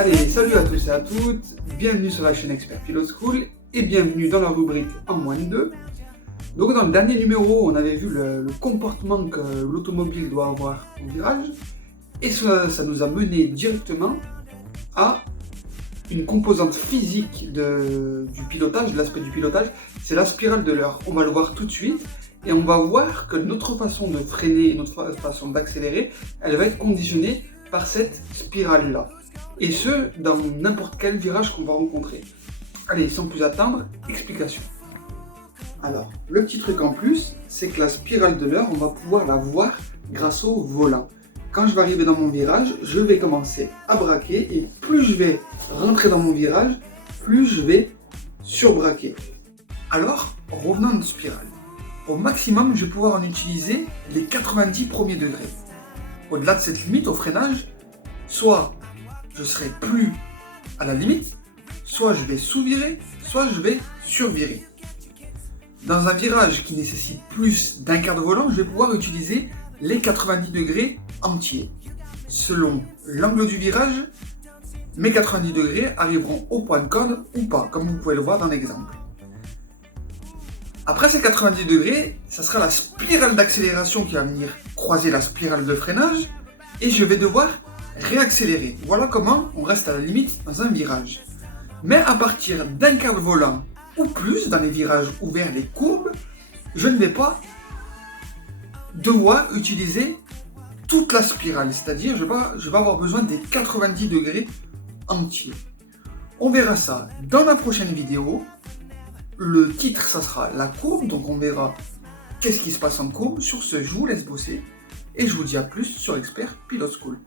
Allez, salut à tous et à toutes, bienvenue sur la chaîne Expert Pilot School et bienvenue dans la rubrique en moins de 2. Donc dans le dernier numéro, on avait vu le comportement que l'automobile doit avoir au virage et ça nous a mené directement à une composante physique du pilotage, de l'aspect du pilotage, c'est la spirale de l'heure. On va le voir tout de suite et on va voir que notre façon de freiner, notre façon d'accélérer, elle va être conditionnée par cette spirale-là. Et ce, dans n'importe quel virage qu'on va rencontrer. Allez, sans plus attendre, explication. Alors, le petit truc en plus, c'est que la spirale de l'heure, on va pouvoir la voir grâce au volant. Quand je vais arriver dans mon virage, je vais commencer à braquer et plus je vais rentrer dans mon virage, plus je vais surbraquer. Alors, revenons à notre spirale. Au maximum, je vais pouvoir en utiliser les 90 premiers degrés. Au-delà de cette limite, au freinage, soit je serai plus à la limite, soit je vais sous-virer, soit je vais survirer. Dans un virage qui nécessite plus d'un quart de volant, je vais pouvoir utiliser les 90 degrés entiers. Selon l'angle du virage, mes 90 degrés arriveront au point de corde ou pas, comme vous pouvez le voir dans l'exemple. Après ces 90 degrés, ça sera la spirale d'accélération qui va venir croiser la spirale de freinage et je vais devoir réaccélérer. Voilà comment on reste à la limite dans un virage. Mais à partir d'un quart de volant ou plus, dans les virages ouverts, les courbes, je ne vais pas devoir utiliser toute la spirale, c'est-à-dire je vais avoir besoin des 90 degrés entiers. On verra ça dans la prochaine vidéo. Le titre, ça sera la courbe, donc on verra qu'est-ce qui se passe en courbe. Sur ce, je vous laisse bosser et je vous dis à plus sur Expert Pilot School.